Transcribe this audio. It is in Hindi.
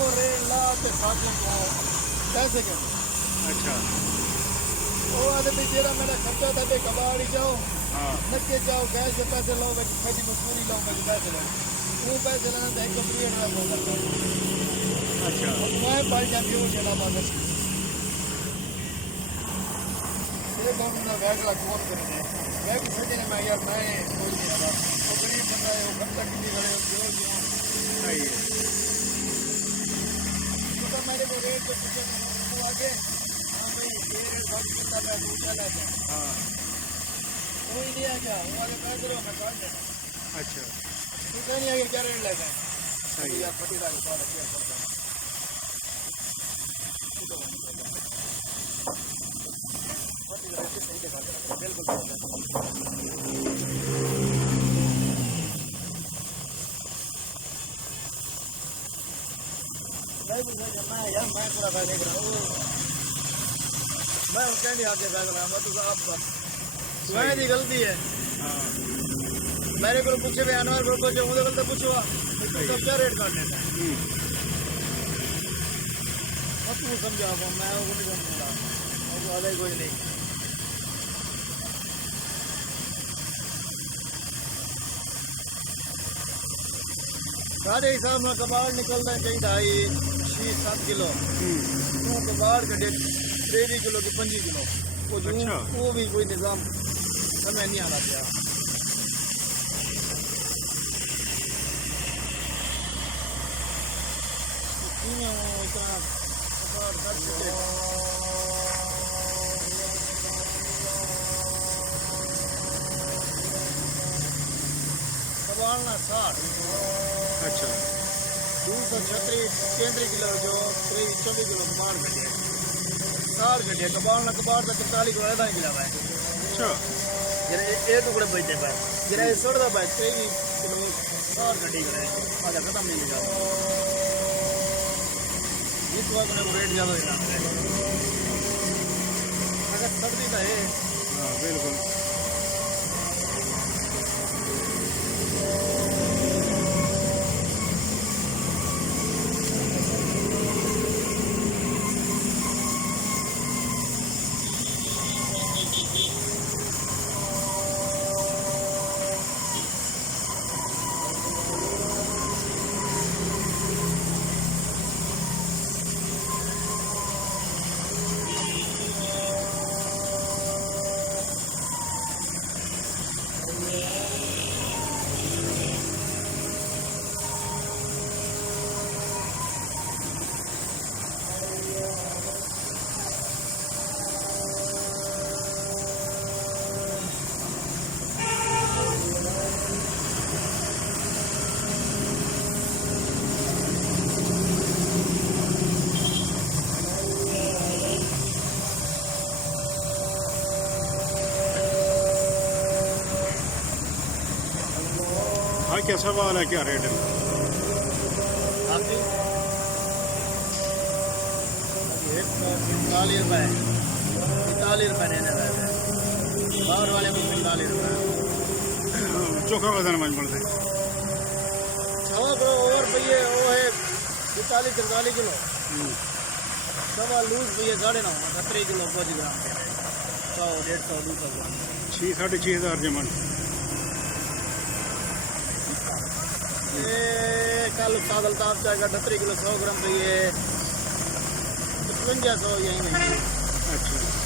वो रेल ला के साथियों को पैसे के अच्छा वो आदमी भी जेरा मेरा खर्चा था बे कबाड़ी जाओ हाँ नक्के जाओ गैस से पैसे लो बे मेरी मजदूरी लो बे पैसे लो वो पैसे लेना तो एक प्रिय ना हो सकता अच्छा मैं पाल जाती हूँ जेला बादल ये कौन ना बैग ला कौन करेंगे बैग सजे ने मैं यार मैं कोई नहीं आता वो गरीब बंदा है वो खर्चा कितनी करे जो सही है तो मेरे को रेट तो पूछे वो आगे हाँ भाई ये रेट बहुत कितना है वो चला है हाँ कोई नहीं आ गया वो आगे पैसे लो मैं काट देना अच्छा तू कहीं नहीं आगे क्या रेट लगा है सही है यार फटी रहा है बहुत अच्छा करता है बिल्कुल मैं यार मैं पूरा पैसे कर रहा हूँ मैं उसके नहीं आके पैसे लगा मैं तो आप तुम्हारी गलती है हाँ मेरे को पूछे भाई अनवर को जो मुझे गलती पूछो सब क्या रेट काट लेता है तू समझा मैं वो नहीं समझूंगा वाला कोई नहीं सारे हिसाब में कबाड़ निकलना चाहिए 6-7 किलो तू कबाड़ के 3 किलो की 5 किलो अच्छा वो भी कोई निज़ाम समय नहीं आना चाहिए इतना कबाड़ कर सके कबाड़ना 60 अच्छा 236 किलो जो 24 किलो कबाड़ घटे 60 घटे कबाड़ना कबाड़ का 43 किलो ऐसा किला है अच्छा जरा ये टुकड़े बचते पाए जरा ये सड़ता पाए 23 किलो 60 घटे करे आधा खत्म नहीं होगा इस वक्त में रेट ज़्यादा देना अगर सर्दी का है हाँ बिल्कुल हाँ क्या सवाल है क्या रेट है आपकी 45 रुपये 45 रुपये देने वाले बाहर वाले को 45 रुपये चोखा वजन मंज पड़ता है सवा किलो और भैया वो है 45-43 किलो सवा लूज भैया 9.5 17 किलो 5 ग्राम 100-150-200 ग्राम 6,500 जमन ये कल सादल ताप जाएगा 38 किलो 100 ग्राम भैया 5500 यही नहीं अच्छा